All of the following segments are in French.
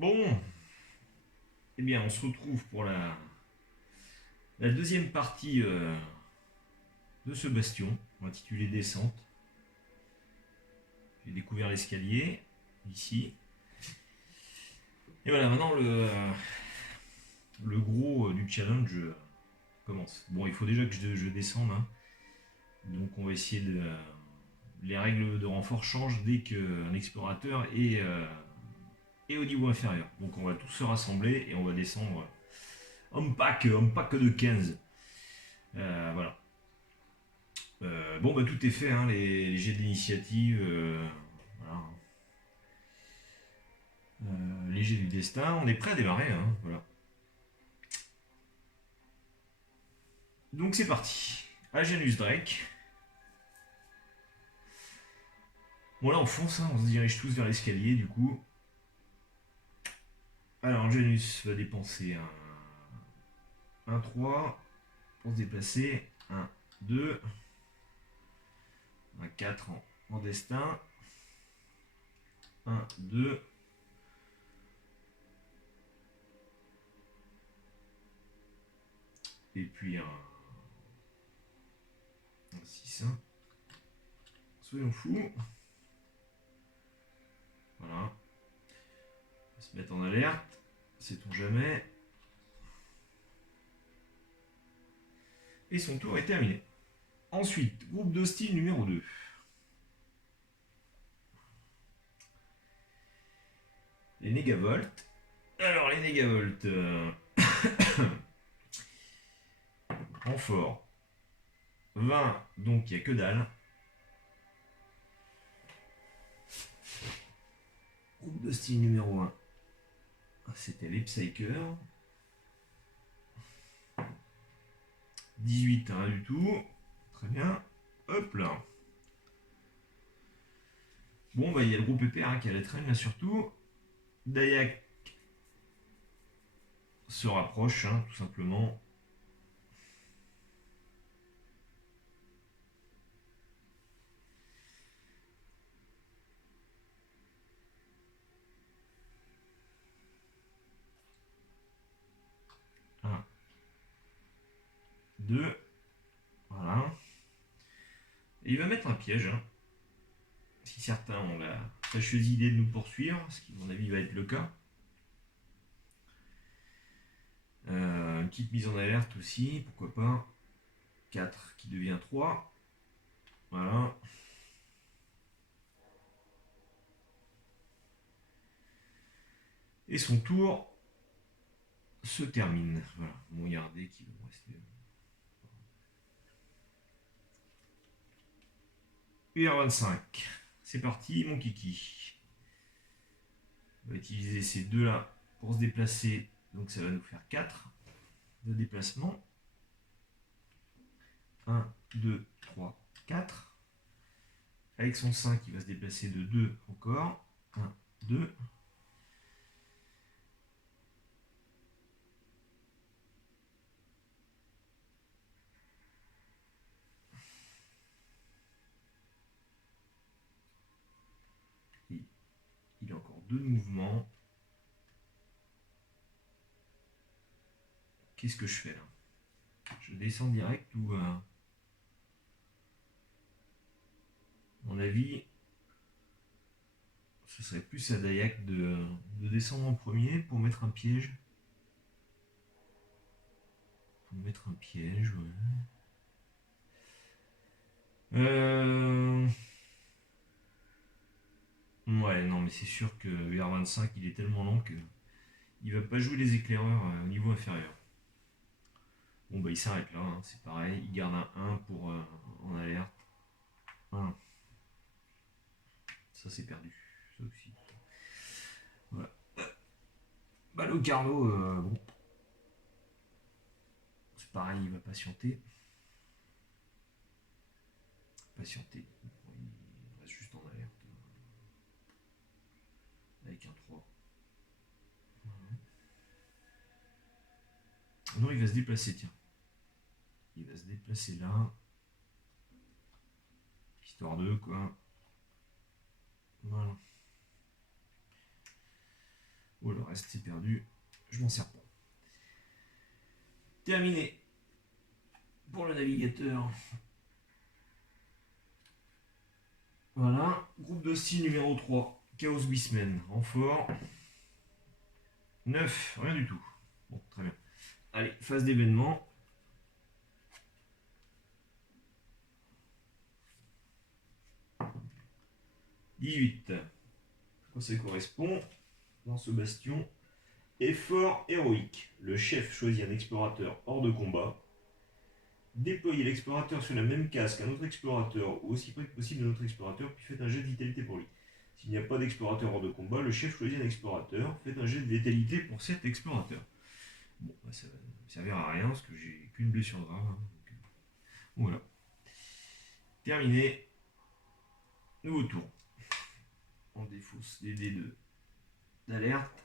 Bon, eh bien, on se retrouve pour la deuxième partie de ce bastion, intitulé Descente. J'ai découvert l'escalier, ici. Et voilà, maintenant le gros du challenge commence. Bon, il faut déjà que je descende, hein. Donc on va essayer de... les règles de renfort changent dès qu'un explorateur est au niveau inférieur. Donc on va tous se rassembler et on va descendre un pack de 15. Voilà. Bon, bah tout est fait, hein, les jets d'initiative, voilà. Les jets du destin, on est prêt à démarrer, hein, voilà. Donc c'est parti. Agenus Drake. Bon là on fonce, hein, on se dirige tous vers l'escalier du coup. Alors Janus va dépenser un 3 pour se déplacer. Un 2 un 4 en destin. Un 2 et puis un 6. Soyons fous. Voilà. On va se mettre en alerte. Sait-on jamais. Et son tour est terminé. Ensuite, groupe d'hostile numéro 2. Les Négavolt. Alors, les Négavolt. Renfort. 20, donc il n'y a que dalle. Groupe d'hostile numéro 1. C'était les Psychers. 18, rien du tout. Très bien. Hop là. Bon, bah il y a le groupe EPR qui a la traîne là surtout. Dayak se rapproche, hein, tout simplement. Un, deux, voilà. Et il va mettre un piège, hein. Si certains ont la fâcheuse idée de nous poursuivre, ce qui, à mon avis, va être le cas. Une petite mise en alerte aussi, pourquoi pas. 4 qui devient 3. Voilà. Et son tour se termine. Voilà. Bon, il y a un dé qui va rester. UR25. C'est parti, mon kiki. On va utiliser ces deux-là pour se déplacer. Donc ça va nous faire 4 de déplacement. 1, 2, 3, 4. Avec son 5, il va se déplacer de 2 encore. 1, 2. Il a encore 2 mouvements. Qu'est-ce que je fais là? Je descends direct ou... à mon avis, ce serait plus à Dayak de descendre en premier pour mettre un piège. Pour mettre un piège, ouais. Ouais, non, mais c'est sûr que VR25, il est tellement lent que il va pas jouer les éclaireurs au niveau inférieur. Bon, bah, il s'arrête là, hein, c'est pareil. Il garde un 1 pour en alerte. 1. Ça, c'est perdu. Ça aussi. Voilà. Bah, le Carlo, bon, c'est pareil, il va patienter. Patienter. Il reste juste en alerte. Avec un 3. Non, il va se déplacer, tiens. Il va se déplacer là. Histoire de, quoi. Voilà. Oh, le reste c'est perdu. Je m'en sers pas. Terminé pour le navigateur. Voilà. Groupe de style numéro 3. Chaos Beastmen. Renfort. 9. Rien du tout. Bon, très bien. Allez, phase d'événement. « 18. À quoi ça correspond dans ce bastion? Effort héroïque. Le chef choisit un explorateur hors de combat. Déployez l'explorateur sur la même case qu'un autre explorateur ou aussi près que possible d'un autre explorateur, puis faites un jet de vitalité pour lui. S'il n'y a pas d'explorateur hors de combat, le chef choisit un explorateur. Faites un jet de vitalité pour cet explorateur. Bon, bah, ça va ne servir à rien parce que j'ai qu'une blessure grave. Hein, donc, voilà. Terminé. Nouveau tour. On défausse des D2 d'alerte.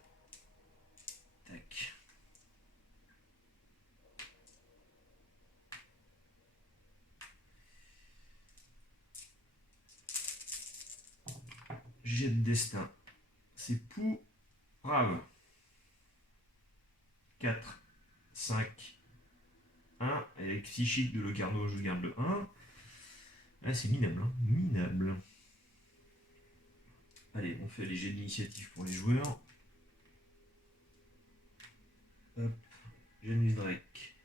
Tac. Jet de destin. C'est pour brave. 4, 5, 1. Avec psychique de Locarno, je garde le 1. Ah, c'est minable, hein. Minable. Allez, on fait les jets d'initiative pour les joueurs. Hop. Janus Drake.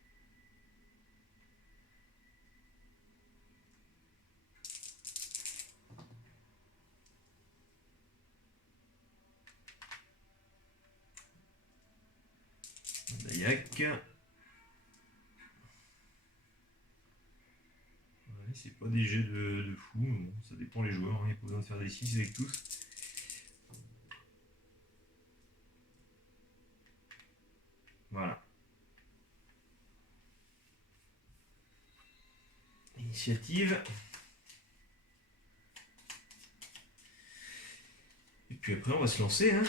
Dayak. Ouais, c'est pas des jets de fou, bon, ça dépend les joueurs, hein. Il n'y a pas besoin de faire des 6 avec tous. Voilà. Initiative. Et puis après, on va se lancer. Hein.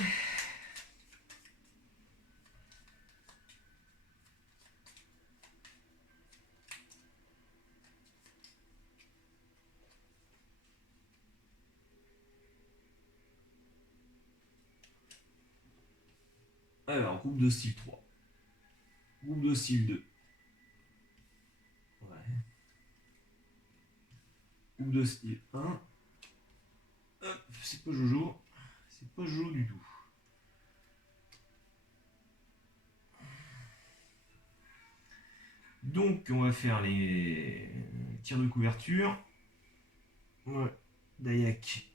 Alors, groupe de style 3. Groupe de style 2. Ouais. Groupe de style 1. Hop, c'est pas Jojo. C'est pas Jojo du tout. Donc, on va faire les tirs de couverture. Ouais, Dayak.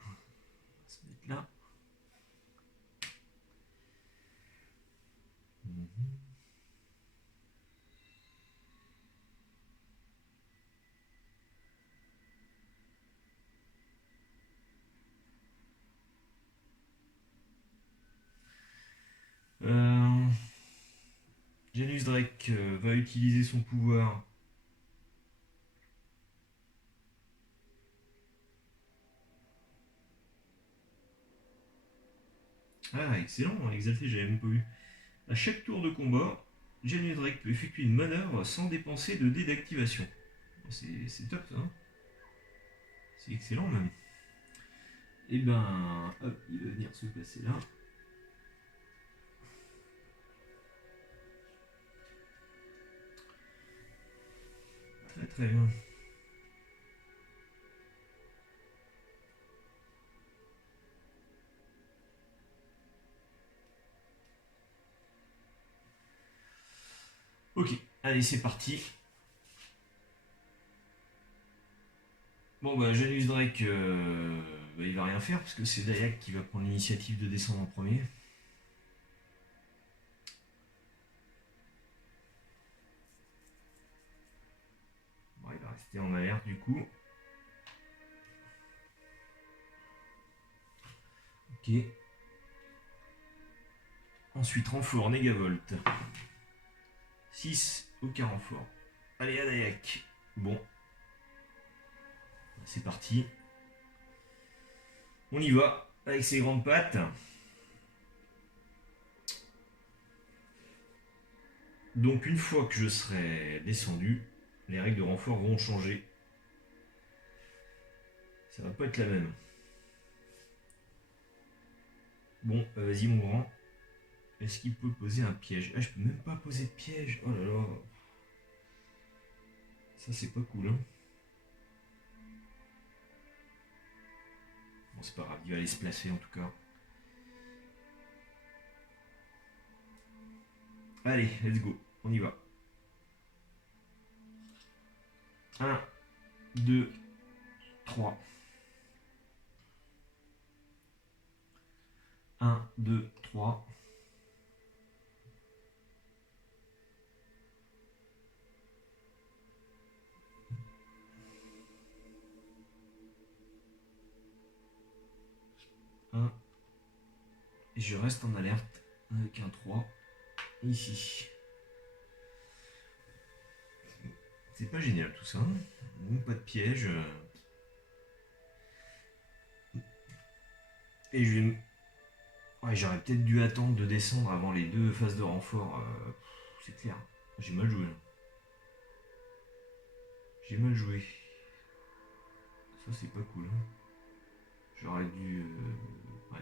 On va se mettre là. Janus Drake va utiliser son pouvoir. Ah, excellent, exalté, j'avais même pas vu. À chaque tour de combat, Janus Drake peut effectuer une manœuvre sans dépenser de dés d'activation. C'est top ça. Hein. C'est excellent même. Et ben, hop, il va venir se placer là. Très très bien. Ok, allez c'est parti. Bon bah Janus Drake, bah, il va rien faire parce que c'est Dayak qui va prendre l'initiative de descendre en premier. Bon, il va rester en alerte du coup. Ok. Ensuite renfort Négavolt. 6 aucun renfort. Allez à Dayak. Bon. C'est parti. On y va avec ses grandes pattes. Donc une fois que je serai descendu, les règles de renfort vont changer. Ça va pas être la même. Bon, vas-y mon grand. Est-ce qu'il peut poser un piège? Ah, je peux même pas poser de piège. Oh là là. Ça, c'est pas cool, hein. Bon, c'est pas grave, il va aller se placer en tout cas. Allez, let's go. On y va. 1, 2, 3. 1, 2, 3. 1. Et je reste en alerte avec un 3 ici. C'est pas génial tout ça. Donc pas de piège. Et je vais... Ouais, j'aurais peut-être dû attendre de descendre avant les 2 phases de renfort. C'est clair. J'ai mal joué. J'ai mal joué. Ça c'est pas cool. J'aurais dû... Ouais.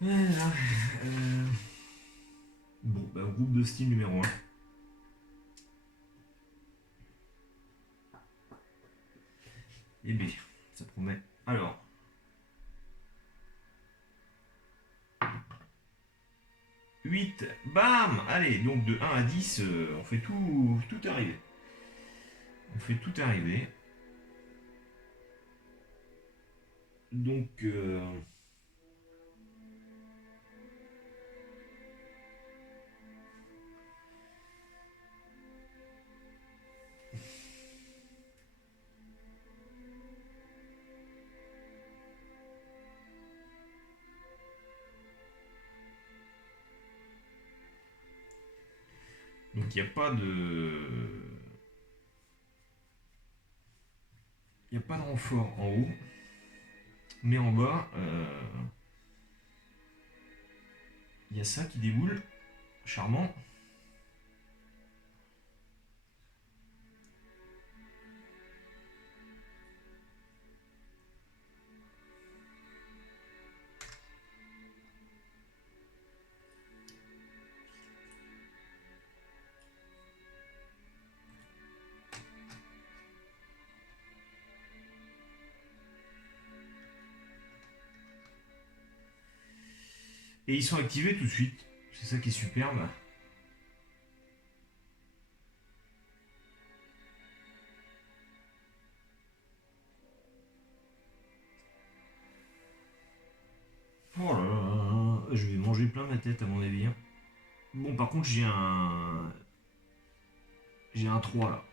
Voilà. Bon, bah groupe de style numéro 1. Et B, ça promet. Alors. 8, bam. Allez, donc de 1 à 10, on fait tout arriver. On fait tout arriver. Donc... Donc il n'y a pas de... Il n'y a pas de renfort en haut. Mais en bas, il y a ça qui déboule. Charmant. Et ils sont activés tout de suite. C'est ça qui est superbe. Oh là là, je vais manger plein ma tête à mon avis. Bon, par contre, j'ai un 3 là.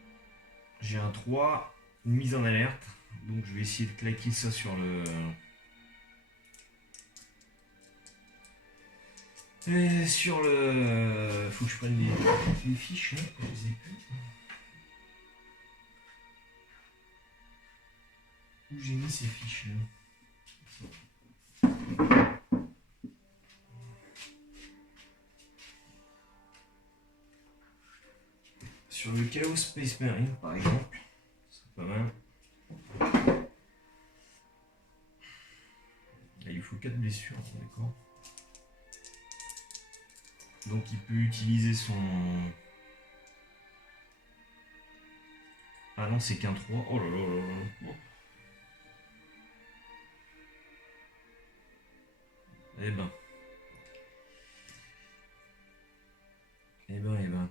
J'ai un 3, une mise en alerte. Donc je vais essayer de claquer ça sur le... Et sur le... Faut que je prenne les fiches, hein, je les ai plus. Où j'ai mis ces fiches là? Sur le Chaos Space Marine par exemple, c'est pas mal. Là, il faut 4 blessures, d'accord. Donc il peut utiliser son... Ah non, c'est qu'un 3. Oh là là là là. Eh ben. Eh ben, eh ben.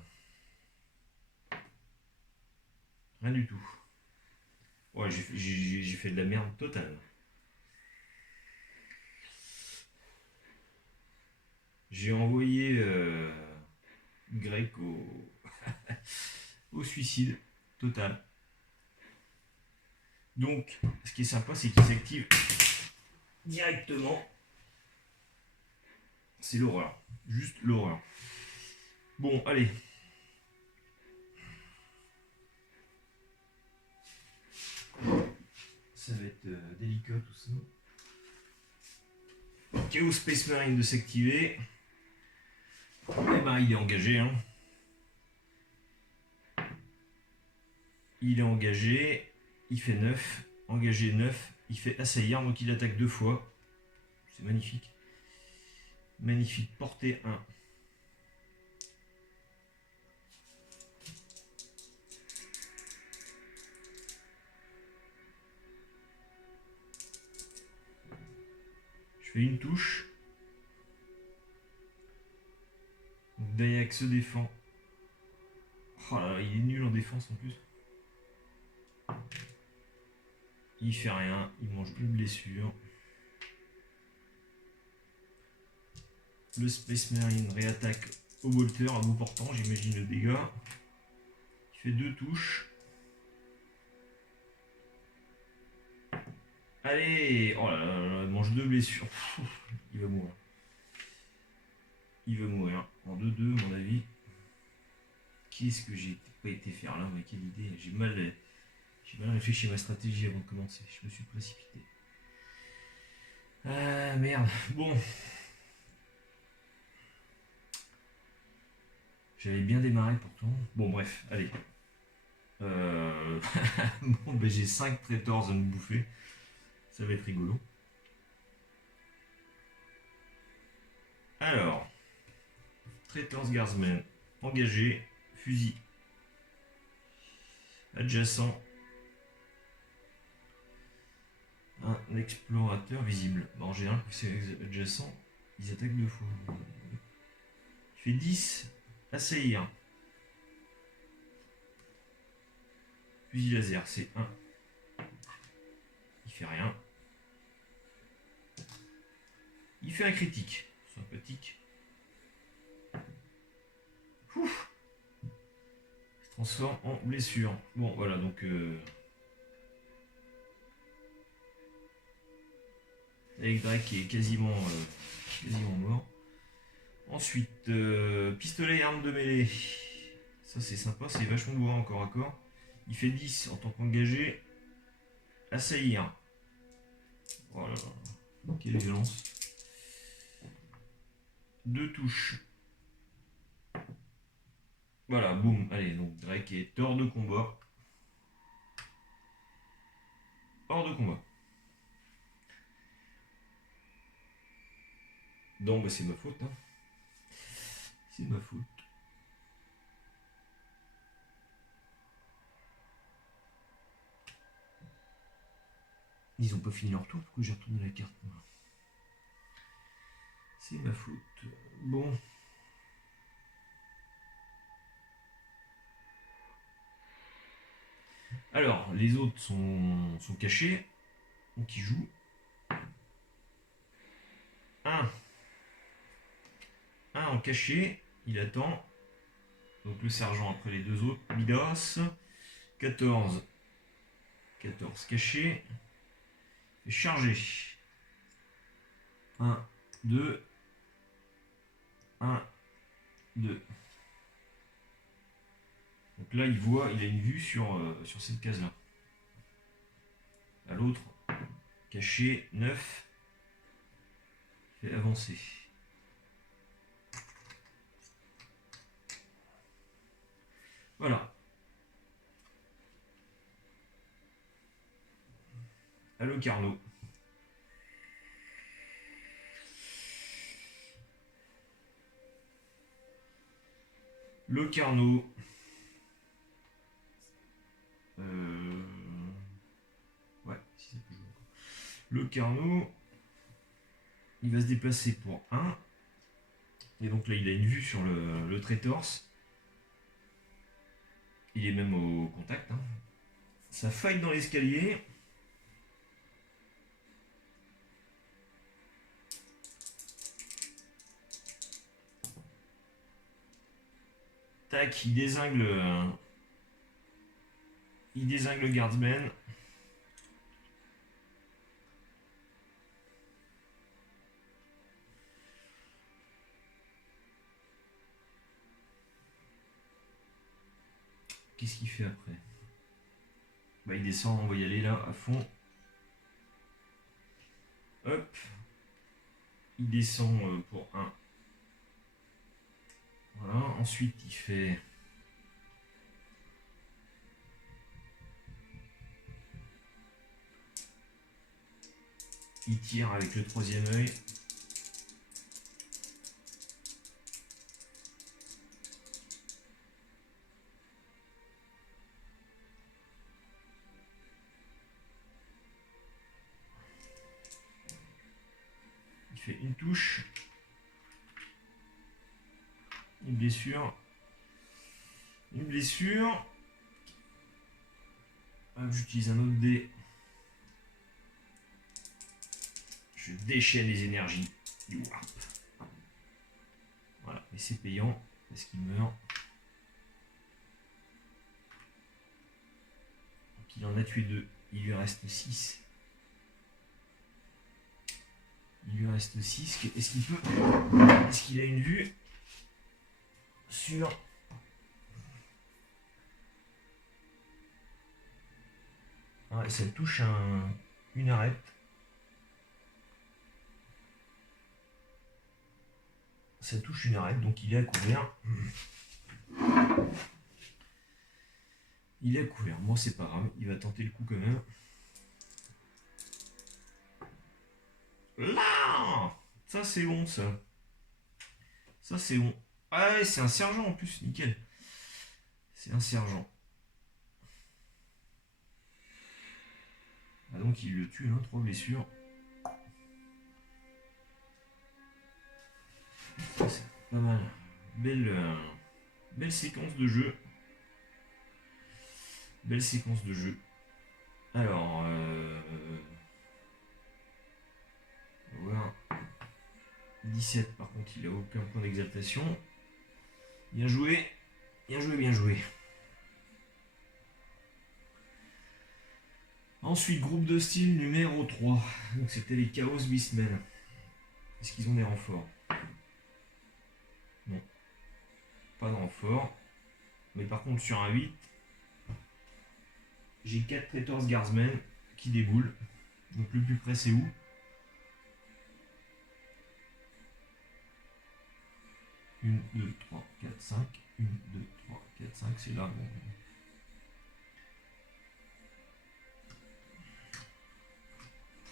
Rien du tout. Ouais, j'ai fait de la merde totale. J'ai envoyé Grec au suicide total. Donc, ce qui est sympa, c'est qu'il s'active directement. C'est l'horreur. Juste l'horreur. Bon, allez. Ça va être délicat tout ça. Chaos Space Marine de s'activer. Eh ben, il est engagé. Hein. Il est engagé. Il fait 9. Engagé 9. Il fait assaillir, donc il attaque 2 fois. C'est magnifique. Magnifique. Portée 1. Je fais une touche. Donc Dayak se défend. Oh là là, il est nul en défense en plus. Il fait rien, il mange une blessure. Le Space Marine réattaque au bolter à bout portant, j'imagine le dégât. Il fait 2 touches. Allez, oh là là, il mange 2 blessures. Il va mourir. Il va mourir. En 2-2, à mon avis. Qu'est-ce que j'ai pas été faire là, mais quelle idée. J'ai mal réfléchi à ma stratégie avant de commencer. Je me suis précipité. Ah merde. Bon. J'avais bien démarré pourtant. Bon bref, allez. Bon, ben, j'ai 5 traitors à me bouffer. Ça va être rigolo. Alors. Traitors Guardsmen. Engagé. Fusil. Adjacent. Un explorateur visible. Bon, en général, c'est adjacent. Ils attaquent 2 fois. Il fait 10. Assaillir. Fusil laser, c'est 1. Il fait rien. Il fait un critique. Sympathique. Ouf. Il se transforme en blessure. Bon, voilà, donc... avec Drake qui est quasiment mort. Ensuite, pistolet et arme de mêlée. Ça, c'est sympa, c'est vachement lourd encore à corps. Il fait 10 en tant qu'engagé. Assaillir. Voilà. Quelle violence. 2 touches. Voilà, boum. Allez, donc Drake est hors de combat. Hors de combat. Donc, bah, c'est ma faute. Hein. C'est ma faute. Ils ont pas fini leur tour, pourquoi j'ai retourné la carte? C'est ma faute. Bon. Alors, les autres sont cachés. Donc ils jouent. 1 en caché. Il attend. Donc le sergent après les 2 autres. Midas. 14. 14 caché. Et chargé. 1, 2. 1, 2. Donc là, il a une vue sur cette case-là. À l'autre, caché, 9. Fait avancer. Voilà. Allo Carnot. Le Carnot. Ouais, si ça peut jouer encore. Le Carnot. Il va se déplacer pour 1. Et donc là, il a une vue sur le trait-torse. Il est même au contact. Hein. Ça fight dans l'escalier. Tac, il dézingue le guardsman. Qu'est-ce qu'il fait après? Bah, il descend, on va y aller là, à fond. Hop. Il descend pour 1. Voilà, ensuite il fait... Il tire avec le 3e œil. fait une touche. Une blessure. Une blessure. Hop, j'utilise un autre dé. Je déchaîne les énergies du warp. Voilà, et c'est payant parce qu'il meurt. Donc il en a tué 2. Il lui reste 6. Il lui reste 6. Est-ce qu'il peut. Est-ce qu'il a une vue sur. Ah, ça touche une arête. Ça touche une arête, donc il est à couvert. Il est à couvert. Moi, c'est pas grave. Il va tenter le coup quand même. Là, ça c'est bon, ça. Ça c'est bon. Ah ouais, c'est un sergent en plus, nickel. C'est un sergent. Ah donc il le tue, hein, 3 blessures. C'est pas mal. Belle séquence de jeu. Belle séquence de jeu. Alors, on va voir. 17 par contre, il a aucun point d'exaltation. Bien joué. Bien joué, bien joué. Ensuite, groupe de style numéro 3. Donc c'était les Chaos Beastmen. Est-ce qu'ils ont des renforts? Non. Pas de renfort. Mais par contre, sur un 8, j'ai 4 Traitors Guardsmen qui déboulent. Donc le plus près, c'est où? Une, 2, 3, 4, 5. 1, 2, 3, 4, 5. C'est là. Bon.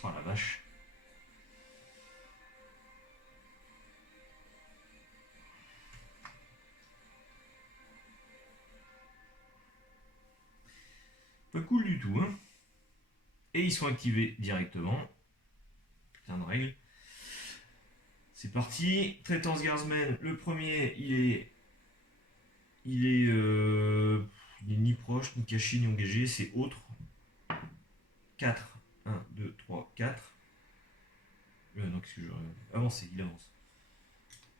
Oh la vache. Pas cool du tout, hein. Et ils sont activés directement. Putain de règle. C'est parti. Traitors Guardsmen, le premier, il est ni proche, ni caché, ni engagé. C'est autre. 4. 1, 2, 3, 4. Non, qu'est-ce que je... Avancer, il avance.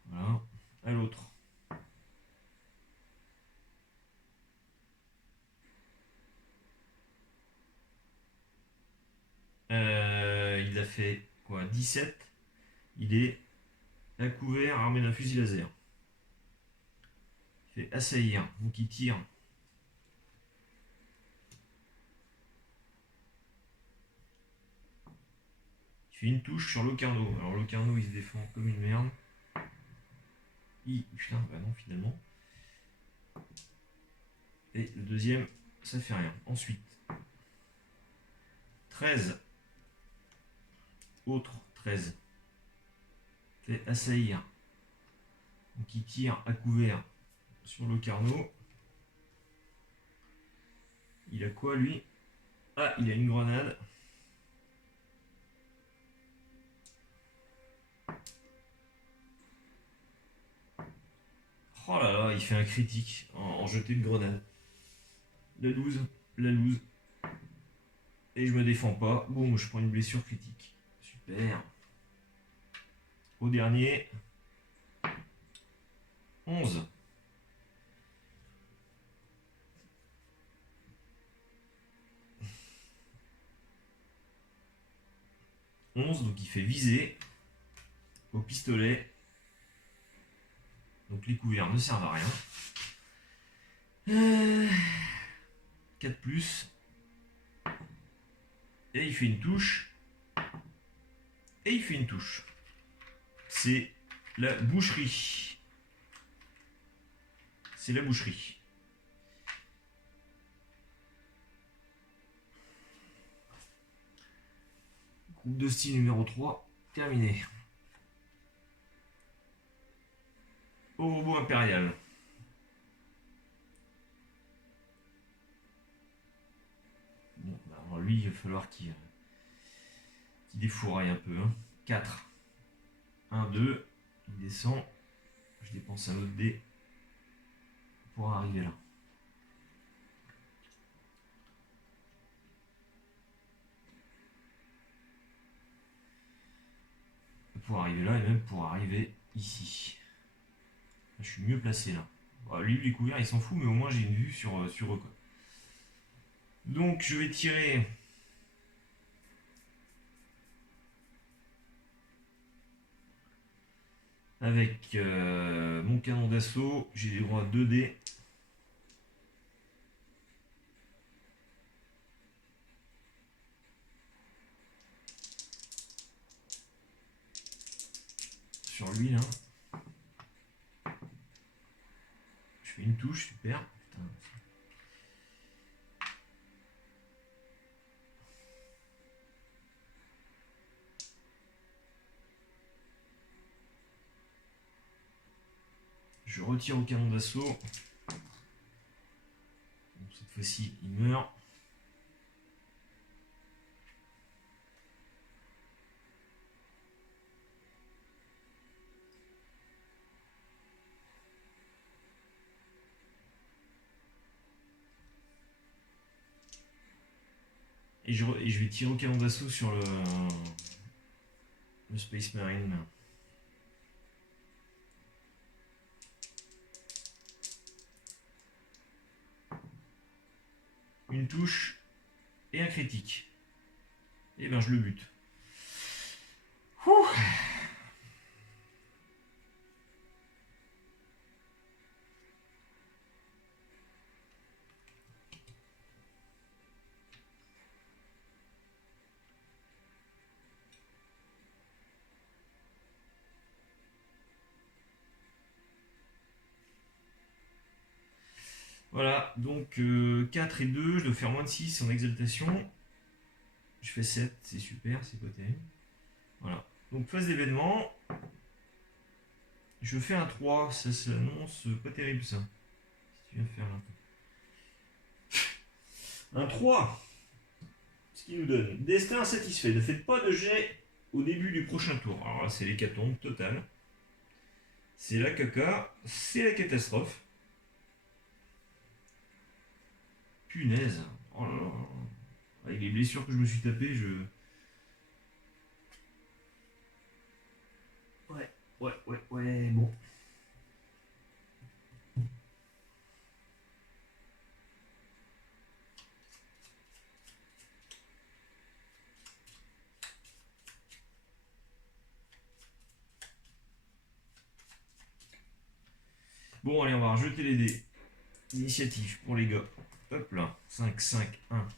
Voilà. À l'autre. Il a fait quoi? 17. Il est à couvert, armé d'un fusil laser. Il fait assaillir, donc il tire. Il fait une touche sur Locarno. Alors Locarno il se défend comme une merde. Putain, bah non finalement. Et le deuxième, ça fait rien. Ensuite, 13. Autre 13. Fait assaillir. Donc il tire à couvert sur Locarno. Il a quoi lui? Ah, il a une grenade. Oh là là, il fait un critique en jeté de grenade. La loose, la loose. Et je me défends pas. Boum, je prends une blessure critique. Super. Au dernier. 11. 11, donc il fait viser au pistolet. Donc les couverts ne servent à rien. 4 plus. Et il fait une touche. Et il fait une touche. C'est la boucherie. C'est la boucherie. Groupe de style numéro 3, terminé. Au robot impérial. Bon, alors lui, il va falloir qu'il défouraille un peu. Hein. 4. 1, 2. Il descend. Je dépense un autre dé pour arriver là. Pour arriver là et même pour arriver ici. Je suis mieux placé là. Bon, lui, les couverts, il s'en fout, mais au moins j'ai une vue sur eux. Quoi. Donc je vais tirer. Avec mon canon d'assaut, j'ai les droits à 2 dés. Sur lui là. Je fais une touche, super. Putain. Je retire au canon d'assaut. Bon, cette fois-ci, il meurt. Et je vais tirer au canon d'assaut sur le Space Marine. Une touche et un critique. Et ben je le bute. Ouh. Voilà, donc 4 et 2, je dois faire moins de 6 en exaltation. Je fais 7, c'est super, c'est pas terrible. Voilà, donc phase d'événement. Je fais un 3, ça s'annonce pas terrible ça. Si tu viens faire un 3. Ce qui nous donne destin insatisfait. Ne faites pas de jet au début du prochain tour. Alors là, c'est l'hécatombe totale. C'est la caca, c'est la catastrophe. Punaise. Oh là là. Avec les blessures que je me suis tapé, Ouais, bon. Bon, allez, on va rejeter les dés. Initiative pour les gars. Hop là. 5, 5, 1.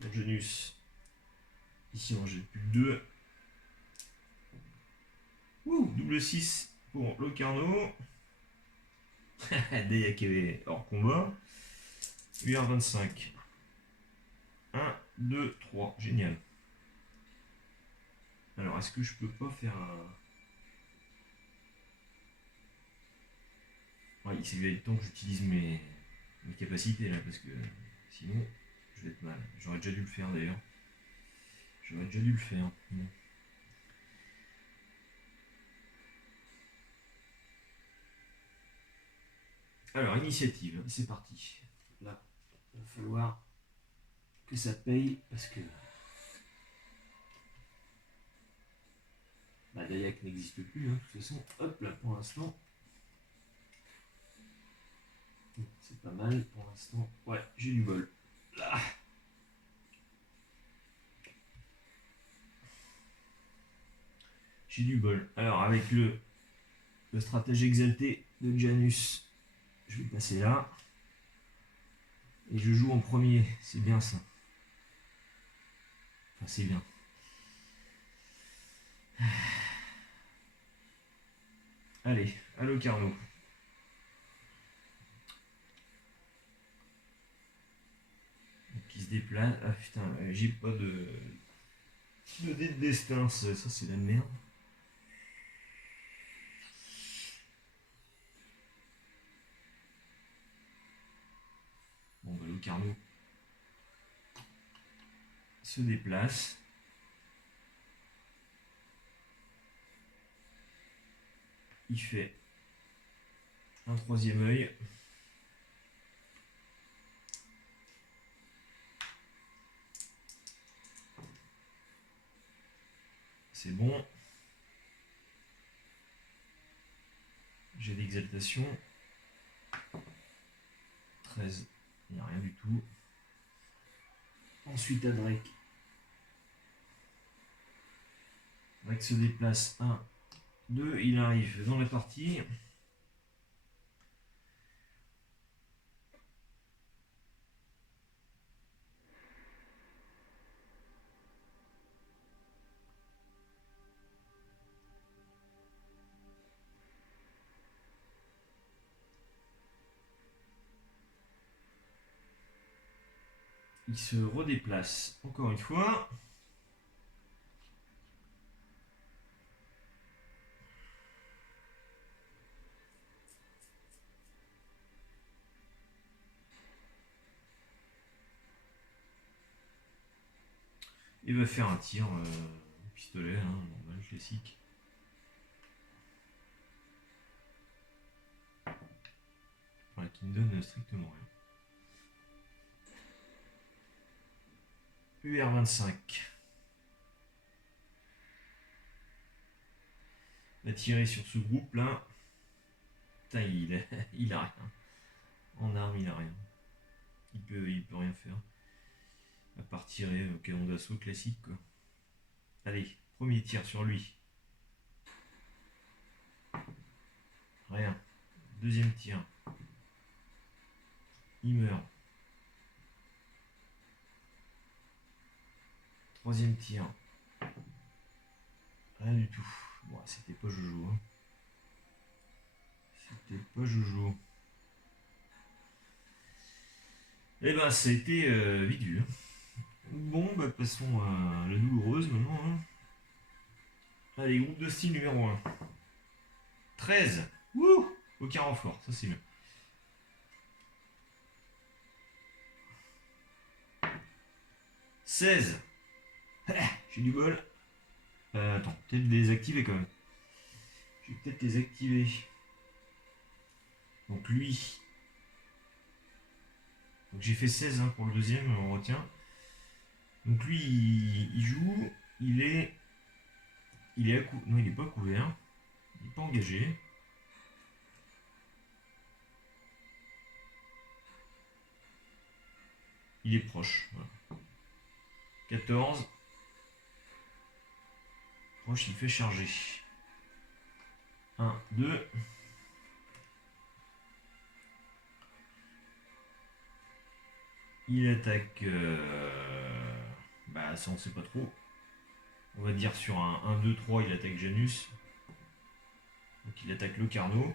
Pour Genius. Ici, on jette plus que 2. Ouh, double 6 pour Locarno. Dès qu'il y avait hors combat. 8h25. 1, 2, 3. Génial. Alors, est-ce que je peux pas faire un... Ouais, c'est le temps que j'utilise mes capacités là, parce que sinon, je vais être mal. J'aurais déjà dû le faire d'ailleurs. J'aurais déjà dû le faire. Alors, initiative, c'est parti. Là, il va falloir que ça paye, parce que... Bah, Dayak n'existe plus, hein, de toute façon. Hop là, pour l'instant. C'est pas mal pour l'instant. Ouais, j'ai du bol. Là. J'ai du bol. Alors, avec le stratège exalté de Janus, je vais passer là. Et je joue en premier. C'est bien ça. Enfin, c'est bien. Allez, allo Carnot. Qui se déplace. Ah putain, j'ai pas de dé de destin. Ça c'est la merde. Bon, bah, le Carnot se déplace. Il fait un troisième œil. C'est bon. J'ai d'exaltation. 13. Il n'y a rien du tout. Ensuite à Drake. Drake se déplace. 1, 2. Il arrive dans la partie. Il se redéplace encore une fois. Il va faire un tir au pistolet, hein, normal, classique. Enfin, qui ne donne strictement rien. UR25. Il va tirer sur ce groupe là. Putain, il a rien. En arme, il a rien. Il peut rien faire. À part tirer au canon d'assaut classique quoi. Allez, premier tir sur lui. Rien. Deuxième tir. Il meurt. Troisième tir. Rien du tout. Bon, c'était pas joujou. Hein. C'était pas joujou. Eh ben, ça a été vite vu. Hein. Bon, bah passons à la douloureuse maintenant. Hein. Allez, groupe de style numéro 1. 13. Wouh! Aucun renfort, ça c'est mieux. 16. J'ai du bol. Attends, peut-être les désactiver quand même. Je vais peut-être les activer. Donc lui. Donc j'ai fait 16 hein, pour le deuxième, on retient. Donc lui, il joue. Il est à non, il est pas couvert. Il n'est pas engagé. Il est proche. Voilà. 14. Proche, il fait charger. 1, 2. Il attaque. Bah, ça, on sait pas trop. On va dire sur un 1, 2, 3, il attaque Janus. Donc il attaque le Carnot.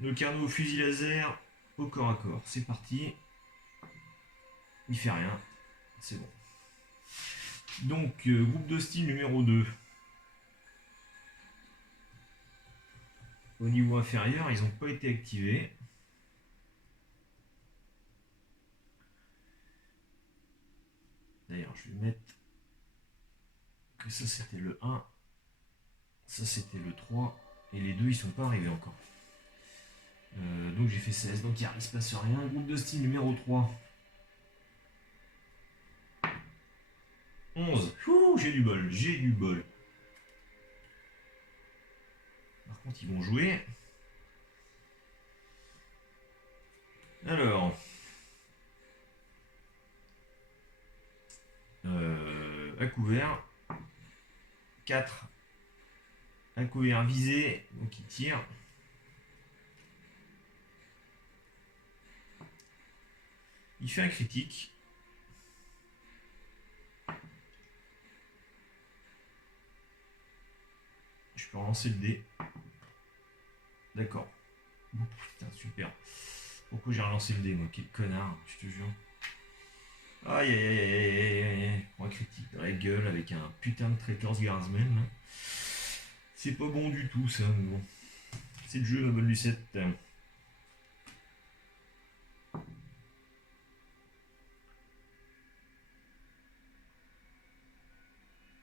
Le Carnot au fusil laser au corps à corps. C'est parti. Il fait rien. C'est bon. Donc, groupe de style numéro 2. Au niveau inférieur, ils n'ont pas été activés. D'ailleurs, je vais mettre que ça c'était le 1. Ça c'était le 3. Et les deux, ils sont pas arrivés encore. Donc j'ai fait 16. Donc il ne se passe rien. Groupe de style numéro 3. 11. Ouh, j'ai du bol. J'ai du bol. Par contre, ils vont jouer. Alors. À couvert. 4. À couvert visé. Donc il tire. Il fait un critique. Je peux relancer le dé. D'accord. Oh, putain, super. Pourquoi j'ai relancé le dé, moi? Quel connard, je te jure. Aïe aïe aïe aïe aïe aïe aïe. Un critique dans la gueule avec un putain de Traitors Guardsman. C'est pas bon du tout, ça, mais bon. C'est le jeu, ma bonne Lucette.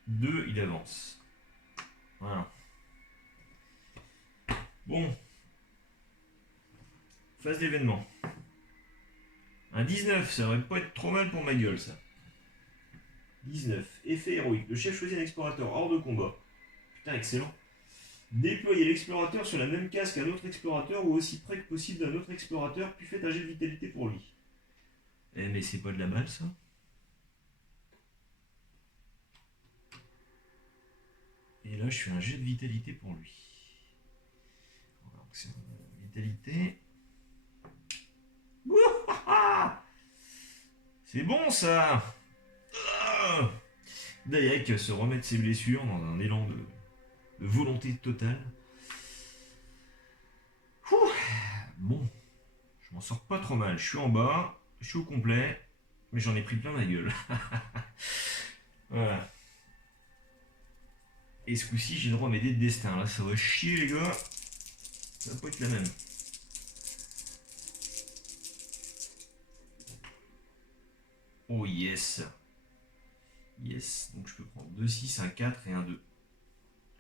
2, il avance. Voilà. Bon, phase d'événement. Un 19, ça aurait pas être trop mal pour ma gueule, ça. 19. Effet héroïque. Le chef choisit un explorateur hors de combat. Putain, excellent. Déployez l'explorateur sur la même case qu'un autre explorateur ou aussi près que possible d'un autre explorateur, puis faites un jet de vitalité pour lui. Eh, mais c'est pas de la balle, ça? Et là, je fais un jet de vitalité pour lui. Donc, c'est une vitalité. C'est bon, ça! Dayak se remet de ses blessures dans un élan de volonté totale. Bon, je m'en sors pas trop mal. Je suis en bas, je suis au complet, mais j'en ai pris plein la gueule. Voilà. Et ce coup-ci, j'ai le droit à mes dés de destin. Là, ça va chier, les gars. Ça va pas être la même. Oh yes. Yes. Donc je peux prendre 2 6, un 4 et un 2.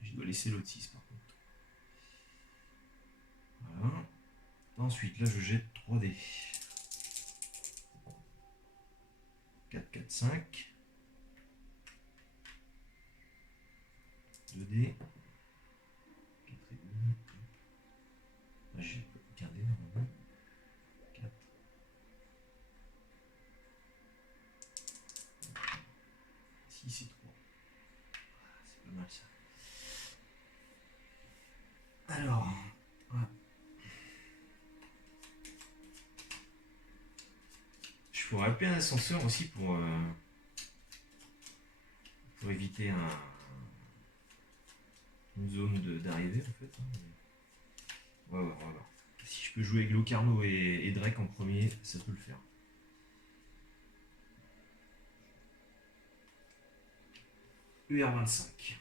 Je dois laisser l'autre 6 par contre. Voilà. Ensuite, là, je jette 3 dés. 4, 4, 5. 2 dés. 4 et 2. Là, j'ai qu'un dé normalement. 4. Si, c'est 3. C'est pas mal ça. Alors, voilà. Je pourrais appeler un ascenseur aussi pour éviter une zone d'arrivée en fait. Ouais, on va voir. Si je peux jouer avec Locarno et Drake en premier, ça peut le faire. UR25.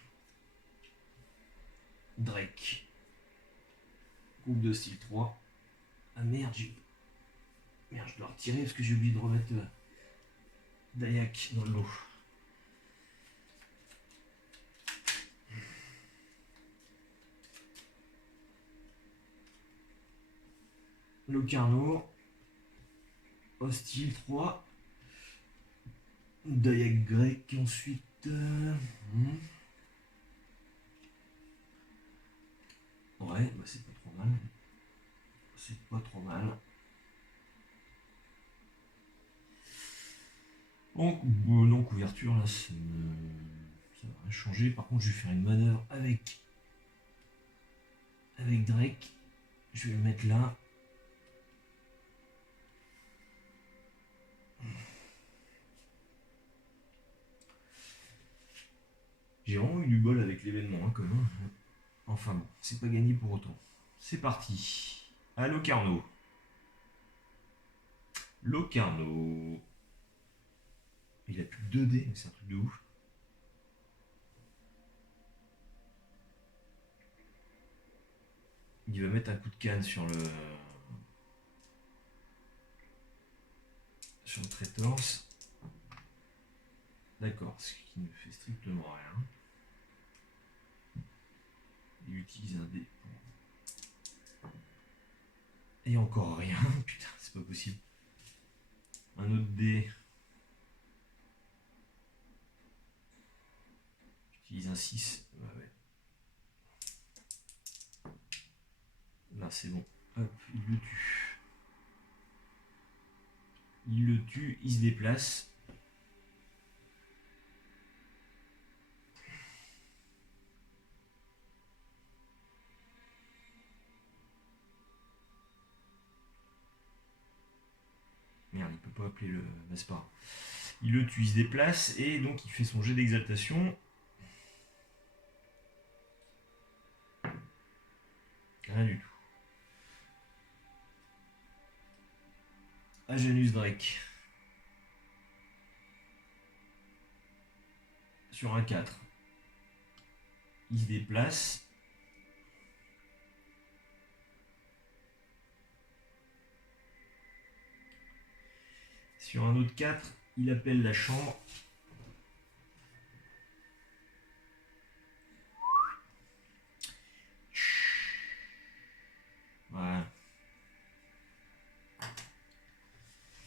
Drake. Groupe de style 3. Ah merde, merde, je dois retirer parce que j'ai oublié de remettre Dayak dans le lot. Locarno. Hostile 3. Dayak grec ensuite. Ouais, bah c'est pas trop mal. C'est pas trop mal. Donc, non, couverture, là, ça va rien changer. Par contre, je vais faire une manœuvre avec Drake. Je vais le mettre là. J'ai vraiment eu du bol avec l'événement, hein, quand même. Enfin bon, c'est pas gagné pour autant. C'est parti. À Locarno. Locarno. Il a plus que 2 dés, c'est un truc de ouf. Il va mettre un coup de canne sur le Trétorce. D'accord, ce qui ne fait strictement rien. Il utilise un dé pour... Et encore rien. Putain, c'est pas possible. Un autre dé. J'utilise un 6. Ouais. Là, c'est bon. Hop, il le tue. Il le tue, il se déplace. Merde, il peut pas appeler le... Bah, c'est pas grave. Il le tue, il se déplace, et donc il fait son jet d'exaltation. Rien du tout. Ajanus Drake. Sur un 4. Il se déplace. Sur un autre 4, il appelle la chambre.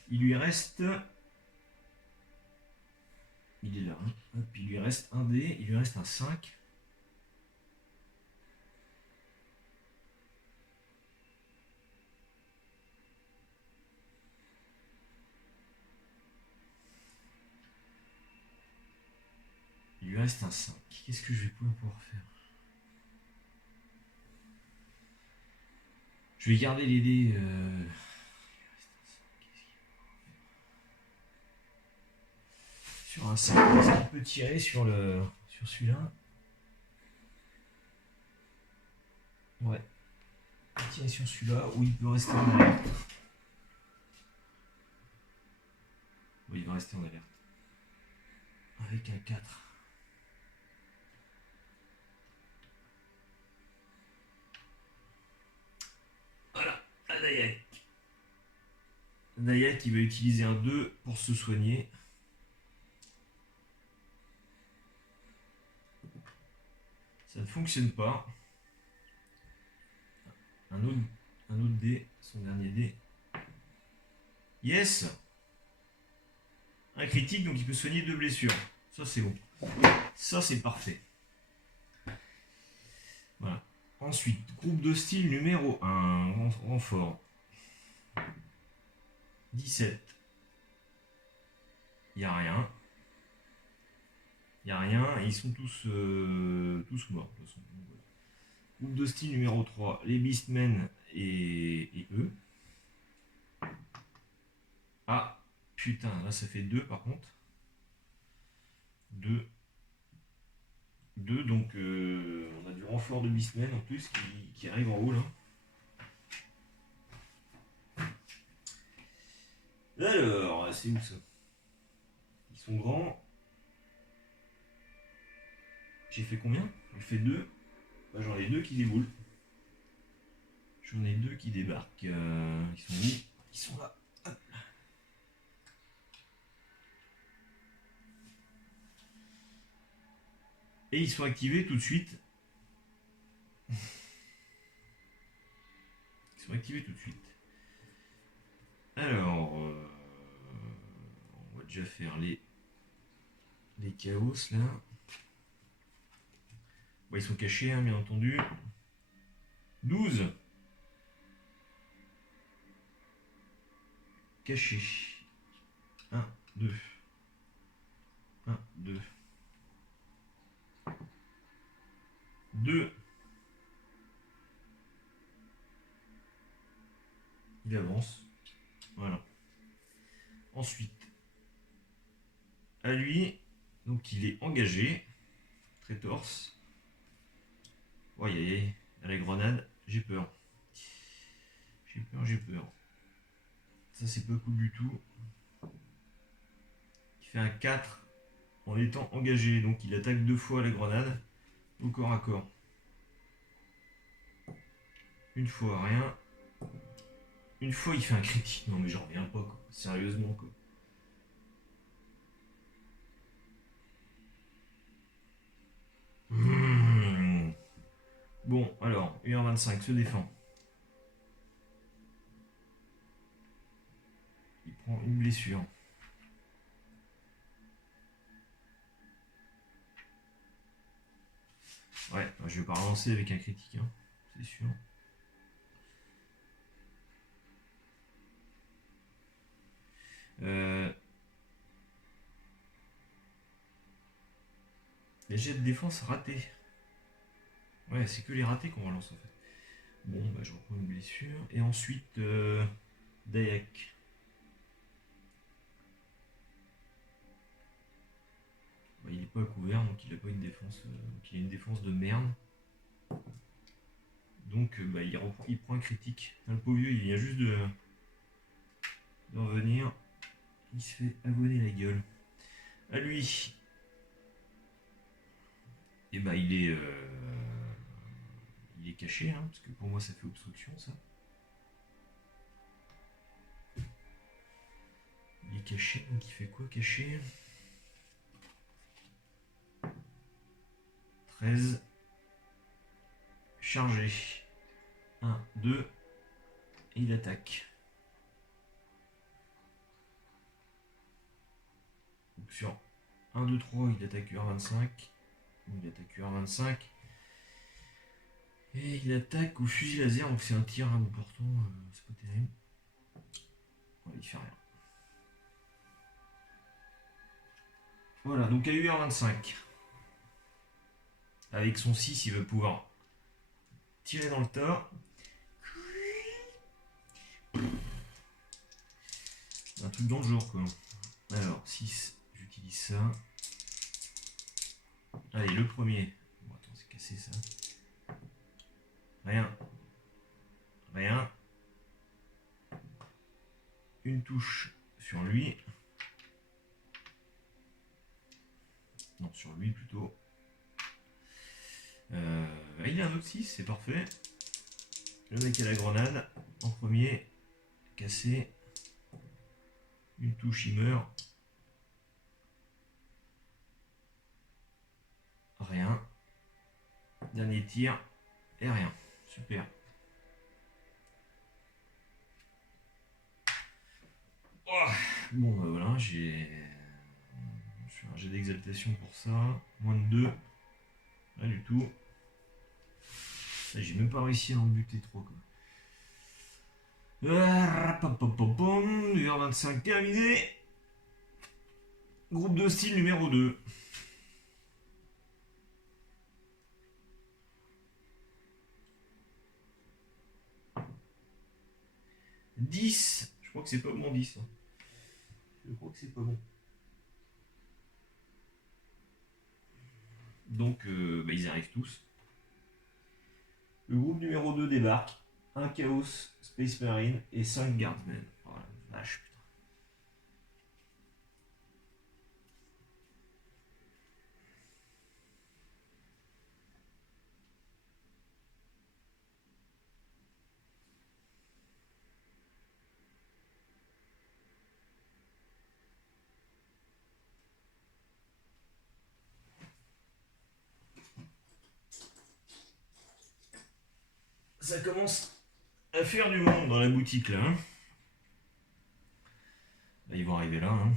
Il lui reste... Il est là. Hein. Hop, il lui reste un dé, il lui reste un 5. Il lui reste un 5. Qu'est-ce que je vais pouvoir faire? Je vais garder les dés. Sur un 5. Est-ce qu'il peut tirer sur celui-là? Ouais. Il peut tirer sur celui-là ou il peut rester en alerte. Oui, il va rester en alerte. Avec un 4. Voilà, à Dayak. Dayak, il va utiliser un 2 pour se soigner. Ça ne fonctionne pas. Un autre dé, son dernier dé. Yes! Un critique, donc il peut soigner 2 blessures. Ça, c'est bon. Ça, c'est parfait. Voilà. Ensuite, groupe de style numéro 1, renfort. 17. Il n'y a rien. Il n'y a rien. Et ils sont tous morts. De toute façon. Groupe de style numéro 3, les Beastmen et eux. Ah, putain, là ça fait 2 par contre. 2. 2, donc on a du renfort de Beastmen en plus qui arrive en haut là. Alors, c'est où ça? Ils sont grands. J'ai fait combien? J'ai fait 2. Bah, j'en ai 2 qui déboulent. J'en ai 2 qui débarquent. Ils sont où? Ils sont là. Hop. Et ils sont activés tout de suite. Ils sont activés tout de suite. Alors, on va déjà faire les chaos là. Bon, ils sont cachés, hein, bien entendu. 12. Caché. 1, 2. 1, 2. 2. Il avance. Voilà. Ensuite, à lui, donc il est engagé. Très torse. Voyez, à la grenade, j'ai peur. J'ai peur. Ça, c'est pas cool du tout. Il fait un 4 en étant engagé. Donc il attaque 2 fois la grenade au corps à corps. Une fois, rien. Une fois, il fait un critique. Non, mais j'en reviens pas, quoi. Sérieusement, quoi. Bon, alors, 1h25 se défend. Il prend une blessure. Ouais, je vais pas relancer avec un critique, hein, c'est sûr. Les jets de défense ratés. Ouais, c'est que les ratés qu'on relance en fait. Bon, bah je reprends une blessure. Et ensuite, Dayak. Bah, il est pas couvert, donc il a pas une défense. Donc il a une défense de merde. Donc bah, il prend un critique. Le pauvre vieux, il vient juste de revenir. Il se fait abonner la gueule. À lui. Et bah il est caché, hein, parce que pour moi ça fait obstruction ça. Il est caché, donc il fait quoi caché? 13. Chargé. 1, 2. Et il attaque. sur 1, 2, 3, il attaque UR25. Il attaque UR25. Et il attaque au fusil laser, donc c'est un tir à bout portant, c'est pas terrible. Ouais, il fait rien. Voilà, donc à UR25. Avec son 6, il va pouvoir tirer dans le tas. Un truc dans le genre, quoi. Alors, 6, j'utilise ça. Allez, le premier. Bon, attends, c'est cassé ça. Rien. Rien. Une touche sur lui. Non, sur lui plutôt. Il a un autre 6, c'est parfait. Le mec a la grenade. En premier. Cassé. Une touche, il meurt. Rien. Dernier tir. Et rien. Super. Oh, bon, bah voilà, j'ai fait un jet d'exaltation pour ça. Moins de 2. Rien du tout. J'ai même pas réussi à en buter 3, quoi. UR25 terminé. Groupe de style numéro 2. « 10. Je crois que c'est pas bon 10. Je crois que c'est pas bon. Donc, ils arrivent tous. Le groupe numéro 2 débarque. Un Chaos Space Marine et 5 Guardsmen. Oh la vache, putain. Ça commence à faire du monde dans la boutique là. Hein. Là, ils vont arriver là. Hein.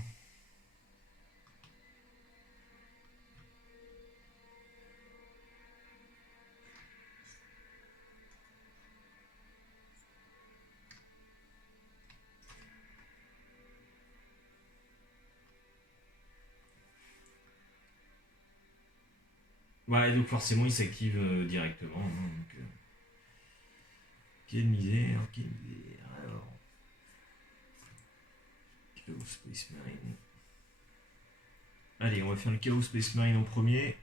Ouais, donc forcément il s'active directement. Hein, donc, quelle misère, quelle misère. Alors. Chaos Space Marine. Allez, on va faire le Chaos Space Marine en premier.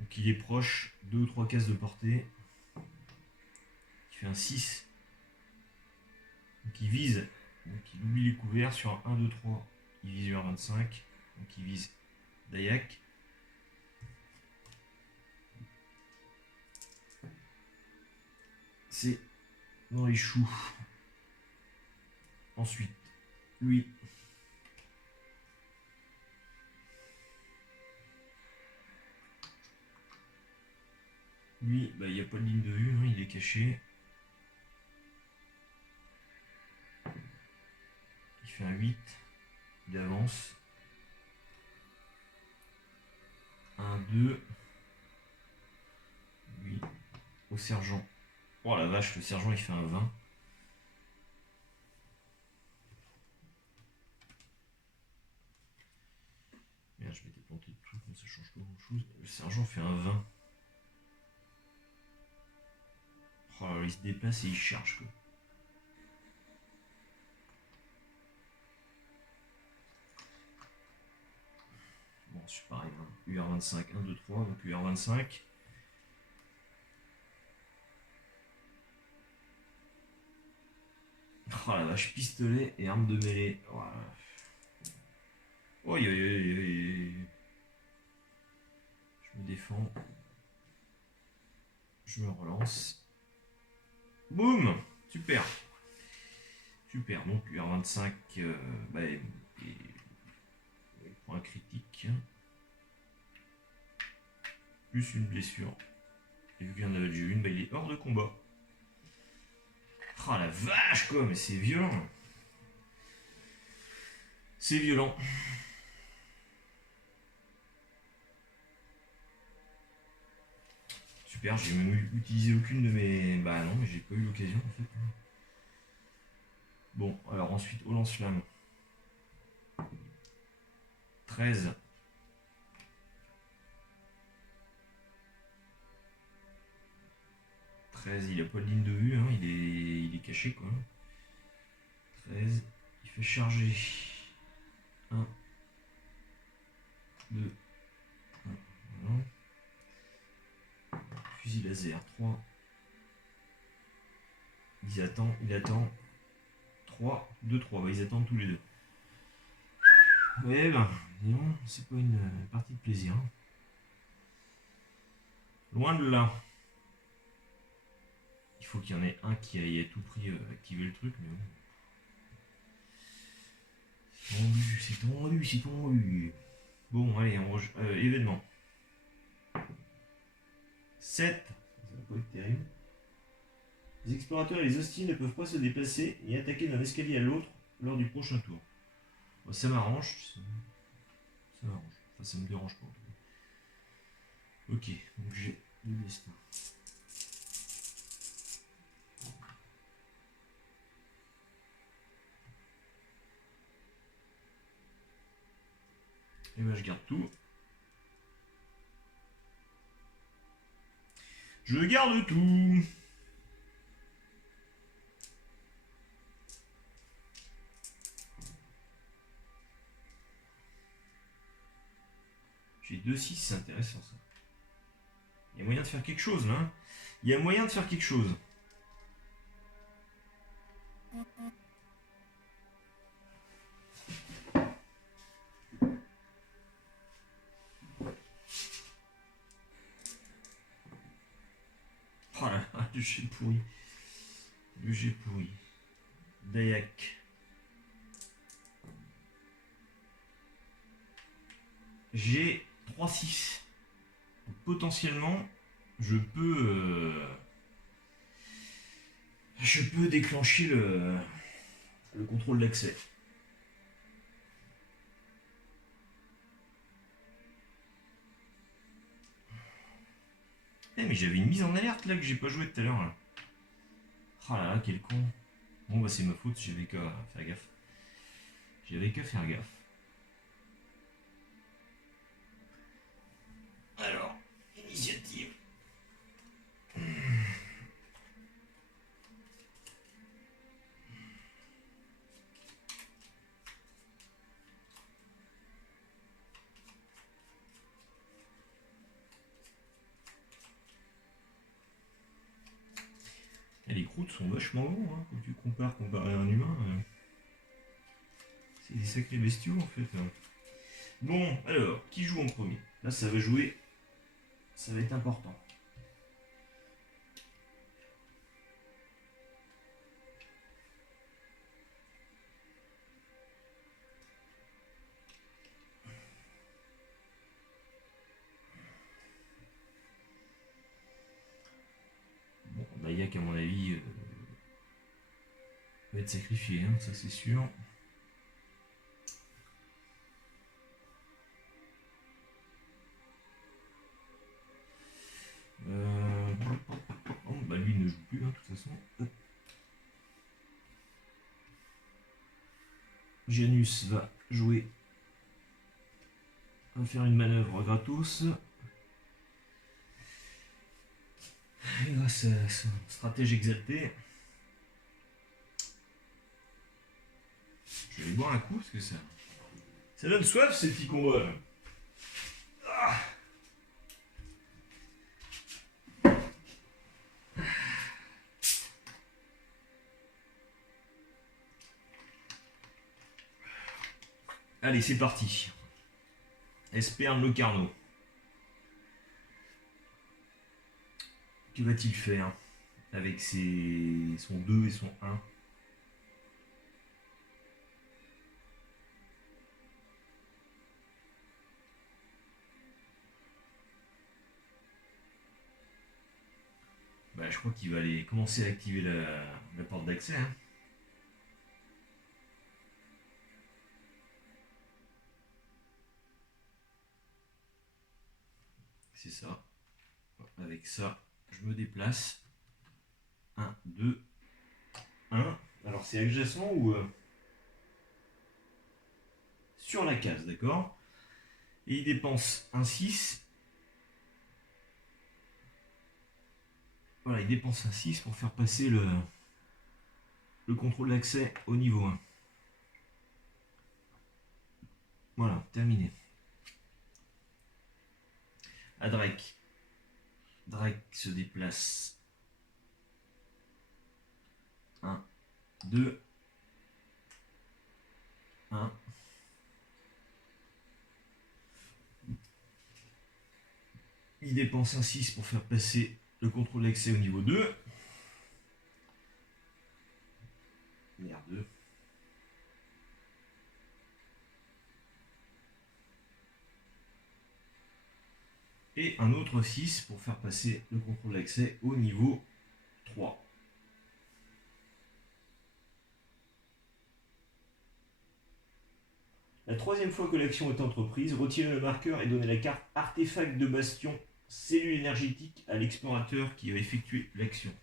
Donc il est proche, 2 ou 3 cases de portée. Il fait un 6. Donc il vise. Donc il oublie les couverts sur un 1, 2, 3. Il vise UR25. Donc il vise Dayak. C'est dans les choux. Ensuite, lui. Lui, il n'y a pas de ligne de vue, hein, il est caché. Il fait un 8. Il avance. 1, 2. Lui, au sergent. Oh la vache, le sergent il fait un 20. Merde, je m'étais planté de truc, mais ça change pas grand chose. Le sergent fait un 20. Oh là, il se déplace et il charge quoi. Bon, c'est pareil, hein. UR25, 1, 2, 3, donc UR25. Oh la vache, pistolet et arme de mêlée. Voilà. Oh, je me défends. Je me relance. Boum. Super. Super, donc UR25 il prend un critique. Plus une blessure. Et vu qu'il y en avait déjà une, il est hors de combat. Oh la vache quoi, mais c'est violent. C'est violent. Super, j'ai même utilisé aucune de mes... Bah non, mais j'ai pas eu l'occasion en fait. Bon, alors ensuite, au lance-flamme. 13. 13, il a pas de ligne de vue, hein, il est caché quoi. 13, il fait charger. 1, 2, 1, voilà. Fusil laser, 3. Il attend. 3, 2, 3, bah, ils attendent tous les deux. Ouais, ben, disons, c'est pas une partie de plaisir. Loin de là. Il faut qu'il y en ait un qui aille à tout prix activer le truc, mais bon. C'est tendu. Bon, allez, événement. 7. Ça va pas être terrible. Les explorateurs et les hostiles ne peuvent pas se déplacer et attaquer d'un escalier à l'autre lors du prochain tour. Bon, ça m'arrange. Ça m'arrange. Enfin, ça me dérange pas. Ok, donc j'ai le destin. Et ben je garde tout. Je garde tout. J'ai 2-6, c'est intéressant ça. Il y a moyen de faire quelque chose là. Il y a moyen de faire quelque chose. Oh là là, le jet pourri. Le jet pourri. Dayak. J'ai 3-6. Donc, potentiellement, je peux déclencher le contrôle d'accès. Eh mais j'avais une mise en alerte là que j'ai pas joué tout à l'heure là. Oh là là, quel con. Bon bah c'est ma faute, j'avais qu'à faire gaffe. J'avais qu'à faire gaffe. Alors, initiative. Et les croûtes sont vachement longs hein, quand tu comparé à un humain. C'est des sacrés bestiaux en fait. Bon, alors, qui joue en premier? Là ça va jouer. Ça va être important. Bon, Dayak à mon avis va être sacrifié, hein, ça c'est sûr. Bon, bah lui il ne joue plus hein, de toute façon. Janus va jouer. Va faire une manœuvre gratos. Et grâce à son stratège exalté. Je vais aller boire un coup parce que ça donne soif ces petits combats. Ah. Allez, c'est parti. Esperne Locarno. Que va-t-il faire avec son 2 et son 1? Bah, je crois qu'il va aller commencer à activer la porte d'accès. Hein. c'est ça. Avec ça, je me déplace. 1, 2, 1. Alors c'est adjacent ou sur la case, d'accord? Et il dépense un 6. Voilà, il dépense un 6 pour faire passer le contrôle d'accès au niveau 1. Voilà, terminé. À Drake. Drake se déplace. 1, 2, 1. Il dépense un 6 pour faire passer le contrôle d'accès au niveau 2. Merde. Et un autre 6 pour faire passer le contrôle d'accès au niveau 3. La troisième fois que l'action est entreprise, retirez le marqueur et donnez la carte artefact de bastion cellule énergétique à l'explorateur qui a effectué l'action.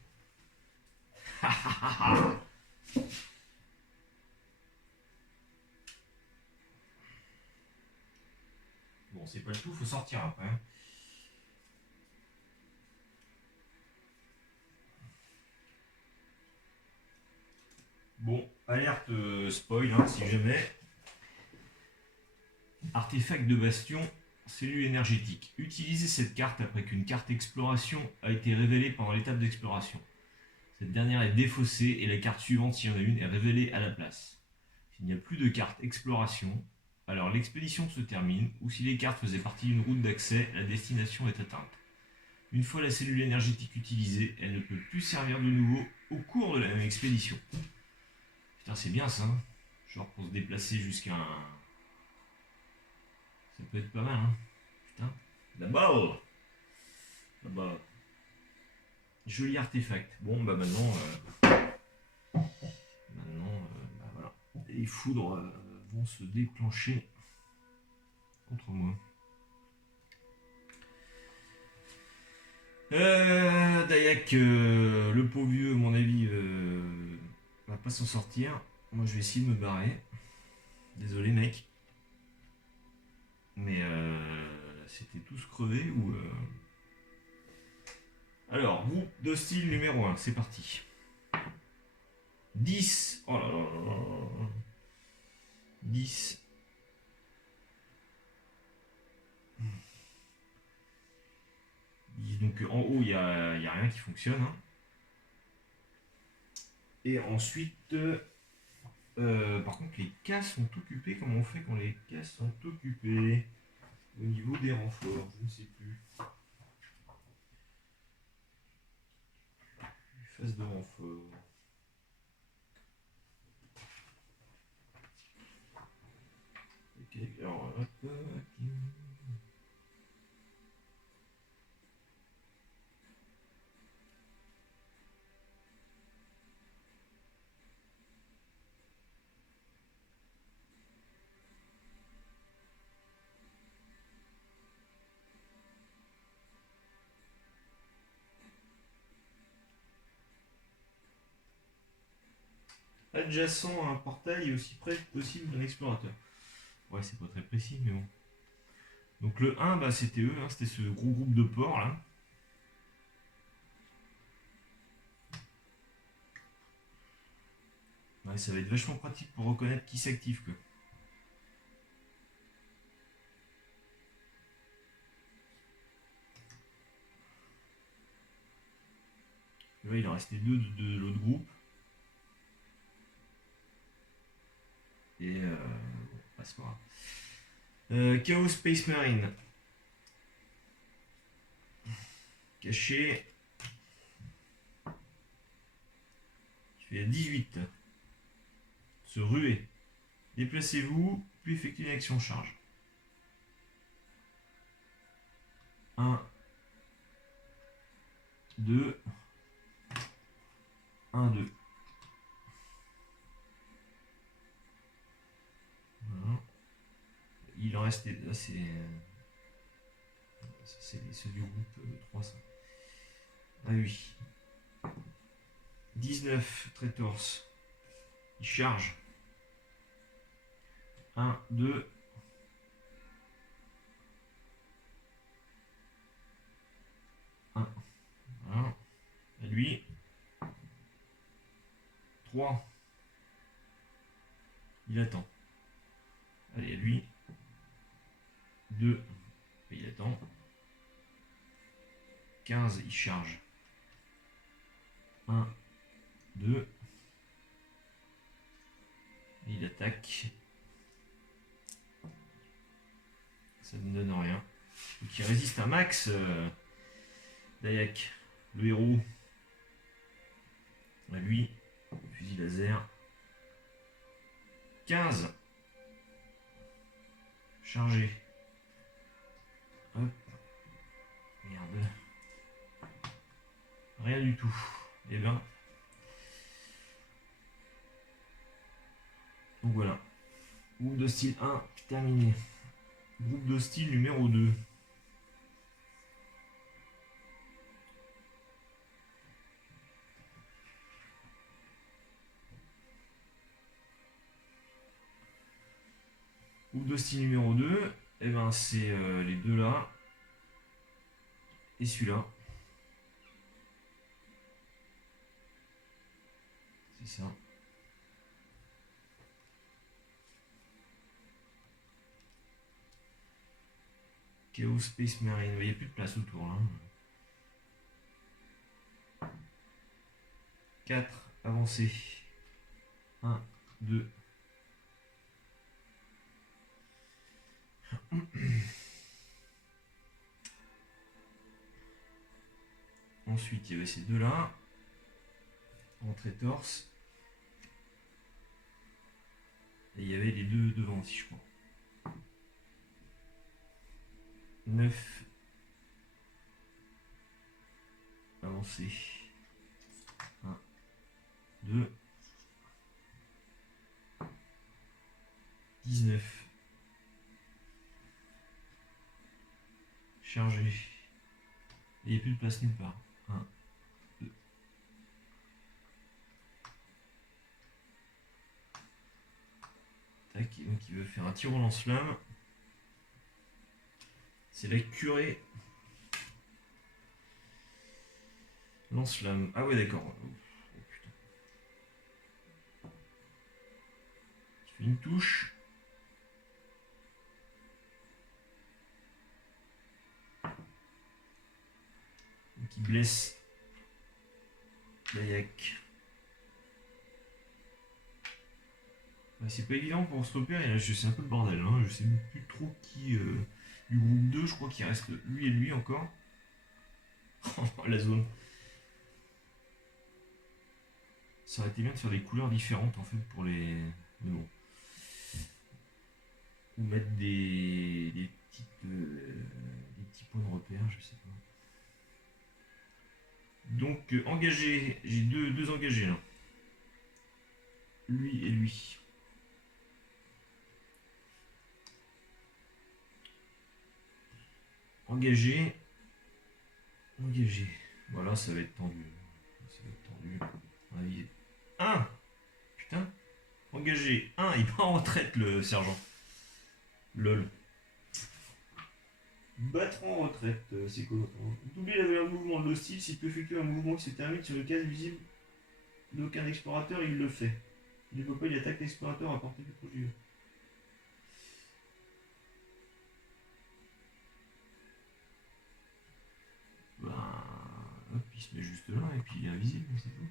Bon, c'est pas le tout, faut sortir après. Bon, alerte spoil, hein, si jamais. Artefact de bastion, cellule énergétique. Utilisez cette carte après qu'une carte exploration a été révélée pendant l'étape d'exploration. Cette dernière est défaussée et la carte suivante, s'il y en a une, est révélée à la place. S'il n'y a plus de carte exploration, alors l'expédition se termine, ou si les cartes faisaient partie d'une route d'accès, la destination est atteinte. Une fois la cellule énergétique utilisée, elle ne peut plus servir de nouveau au cours de la même expédition. Putain, c'est bien ça. Genre pour se déplacer jusqu'à un... Ça peut être pas mal, hein. Putain. D'abord. Joli artefact. Bon, bah maintenant... bah voilà. Les foudres vont se déclencher contre moi. Dayak, le pauvre vieux, à mon avis, va pas s'en sortir. Moi, je vais essayer de me barrer. Désolé, mec. Mais c'était tous crevés ou... Alors, groupe d'hostile numéro 1, c'est parti. 10. Oh là là là là. 10. Donc en haut, il n'y a rien qui fonctionne. Hein. Et ensuite, par contre, les cases sont occupées. Comment on fait quand les cases sont occupées? Au niveau des renforts, je ne sais plus. Phase de renfort. Ok, alors hop. Adjacent à un portail et aussi près que possible d'un explorateur. Ouais, c'est pas très précis, mais bon. Donc le 1, bah, c'était eux, hein, c'était ce gros groupe de porcs là. Ouais, ça va être vachement pratique pour reconnaître qui s'active quoi. Là, il en restait deux de l'autre groupe. Et bon, bah, c'est pas grave. Chaos Space Marine. Caché. Je fais 18. Se ruer. Déplacez-vous, puis effectuez une action charge. 1, 2, 1, 2. Voilà. Il en restait. Là, c'est C'est ceux du groupe 3, ça. Ah oui. 19, Traitors. Il charge. 1, 2. Voilà. À lui. 3. Il attend. Allez, à lui. 2. Il attend. 15, il charge. 1, 2. Et il attaque. Ça ne donne rien. Donc il résiste un max. Dayak, le héros. À lui. Fusil laser. 15. Chargé. Hop. Merde. Rien du tout. Et ben. Donc voilà. Groupe de style 1 terminé. Groupe de style numéro 2. Groupe de style numéro 2, et ben c'est les deux là. Et celui-là. C'est ça. Chaos Space Marine. Il n'y a plus de place autour là. 4. Avancé. 1, 2. Ensuite, il y avait ces deux là. Entrée torse. Et il y avait les deux devant aussi, je crois. 9. Avancé. 1, 2. 19. Chargé. Et il n'y a plus de place nulle part. 1, 2. Tac, et donc il veut faire un tir au lance-flamme. C'est la curée. Lance-flamme. Ah ouais, d'accord. Oh, putain. Il fait une touche. Donc il blesse Dayak. Ouais, c'est pas évident pour se repérer, là c'est un peu le bordel, hein. Je sais plus trop qui du groupe 2, je crois qu'il reste lui et lui encore. La zone. Ça aurait été bien de faire des couleurs différentes en fait pour les. Mais bon. Ou mettre des petits points de repère, je sais pas. Donc engagé, j'ai deux engagés là. Lui et lui. Engagé. Engagé. Voilà, ça va être tendu. Ça va être tendu. 1. Putain. Engagé. 1. Il part en retraite le sergent. LOL. Battre en retraite, c'est quoi? Doubler la valeur de mouvement de l'hostile s'il peut effectuer un mouvement qui se termine sur le case visible d'aucun explorateur, il le fait. Il ne peut pas, il attaque l'explorateur à portée du projet. Ben, hop, il se met juste là et puis il est invisible, c'est tout.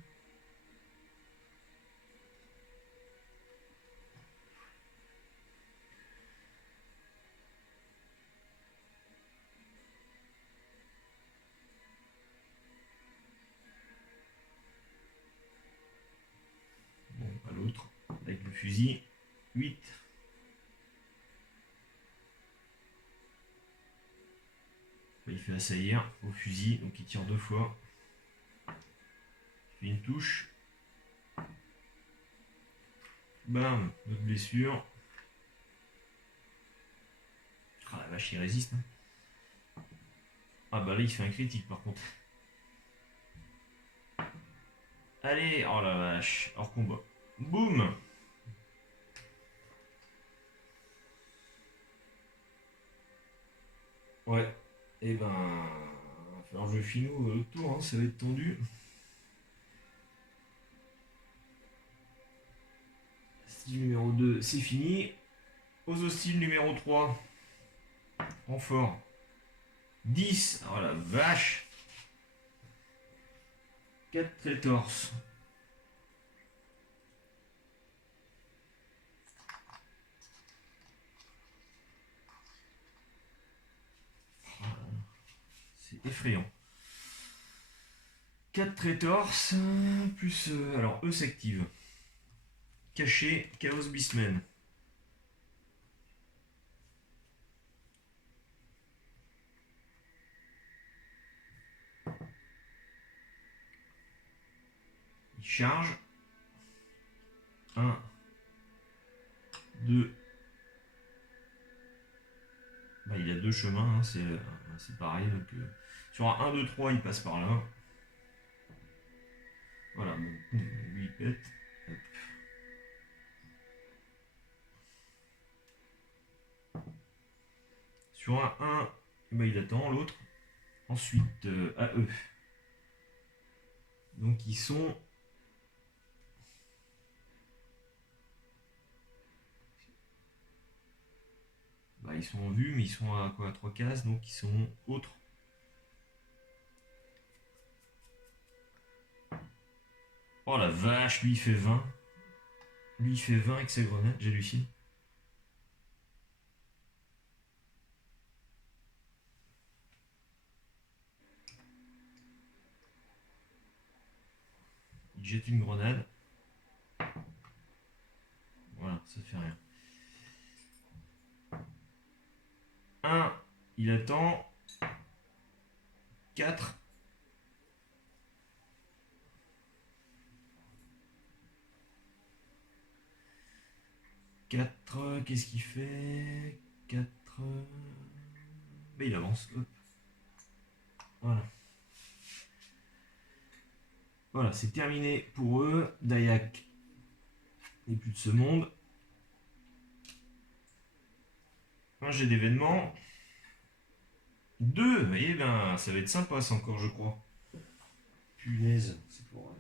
Bon, à l'autre, avec le fusil. 8. Il fait assaillir au fusil, donc il tire 2 fois. Il fait une touche. Bam, notre blessure. Ah la vache, il résiste. Hein. Ah bah là il fait un critique par contre. Allez, oh la vache, hors combat. Boum. Ouais. Et ben... Alors je finis le tour, hein, ça va être tendu. Style numéro 2, c'est fini. Aux hostiles numéro 3. Renfort. 10. Oh la vache. 4 traitors. C'est effrayant. 4 traitors. Plus... alors, eux s'active. Caché, Chaos Beastman. Il charge. 1, 2. Bah, il a deux chemins, hein, c'est pareil. Donc, sur un 1, 2, 3, il passe par là. Voilà, bon, lui il pète. Hop. Sur un 1, bah, il attend l'autre. Ensuite, à eux. Donc ils sont... Bah, ils sont en vue, mais ils sont à quoi, à 3 cases, donc ils sont autres. Oh la vache, lui il fait 20. Lui il fait 20 avec sa grenade, j'hallucine. Il jette une grenade. Voilà, ça fait rien. 1, il attend. 4. 4, qu'est-ce qu'il fait? 4. Mais il avance. Hop. Voilà. Voilà, c'est terminé pour eux. Dayak n'est plus de ce monde. Un jet d'événement. 2. Vous voyez, ben, ça va être sympa ça encore, je crois. Punaise, c'est pour...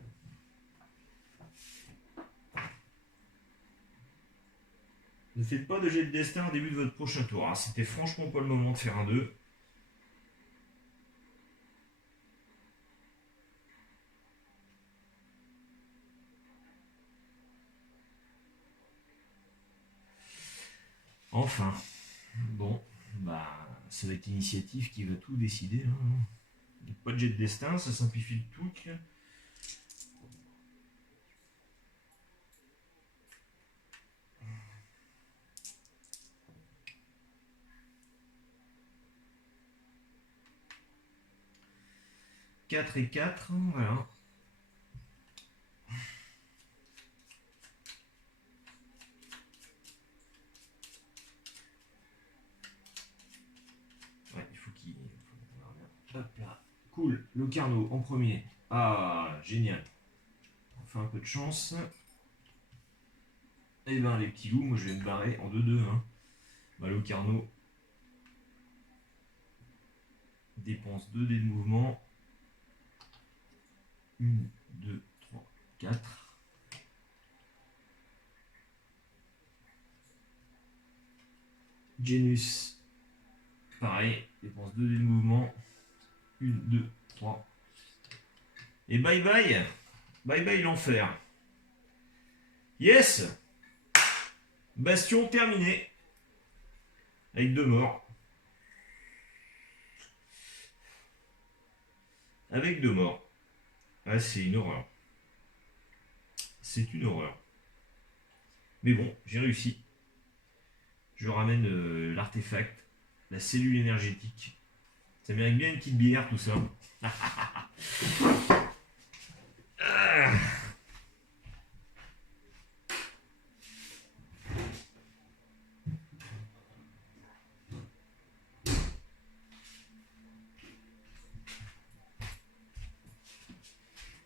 Ne faites pas de jet de destin au début de votre prochain tour. Ah, c'était franchement pas le moment de faire un 2. Enfin. Bon, bah, c'est votre initiative qui va tout décider. Hein. Pas de jet de destin, ça simplifie le truc. « 4 et 4, voilà. Ouais, il faut qu'il... Hop là. Cool, le Carnot en premier. Ah, génial. Enfin un peu de chance. Et ben les petits loups, moi je vais me barrer en 2-2. Hein. Bah, le Carnot dépense 2 dés de mouvement. 1, 2, 3, 4. Genus, pareil, dépense 2 dés de mouvement. 1, 2, 3. Et bye bye. Bye bye l'enfer. Yes. Bastion terminé. Avec 2 morts. Avec 2 morts. Ah, c'est une horreur. C'est une horreur. Mais bon, j'ai réussi. Je ramène l'artefact, la cellule énergétique. Ça mérite bien une petite bière, tout ça. Ah.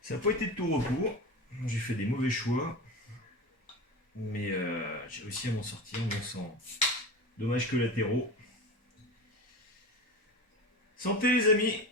Ça n'a pas été de tout repos. J'ai fait des mauvais choix. Mais j'ai réussi à m'en sortir, bon sang. Dommages collatéraux. Santé les amis!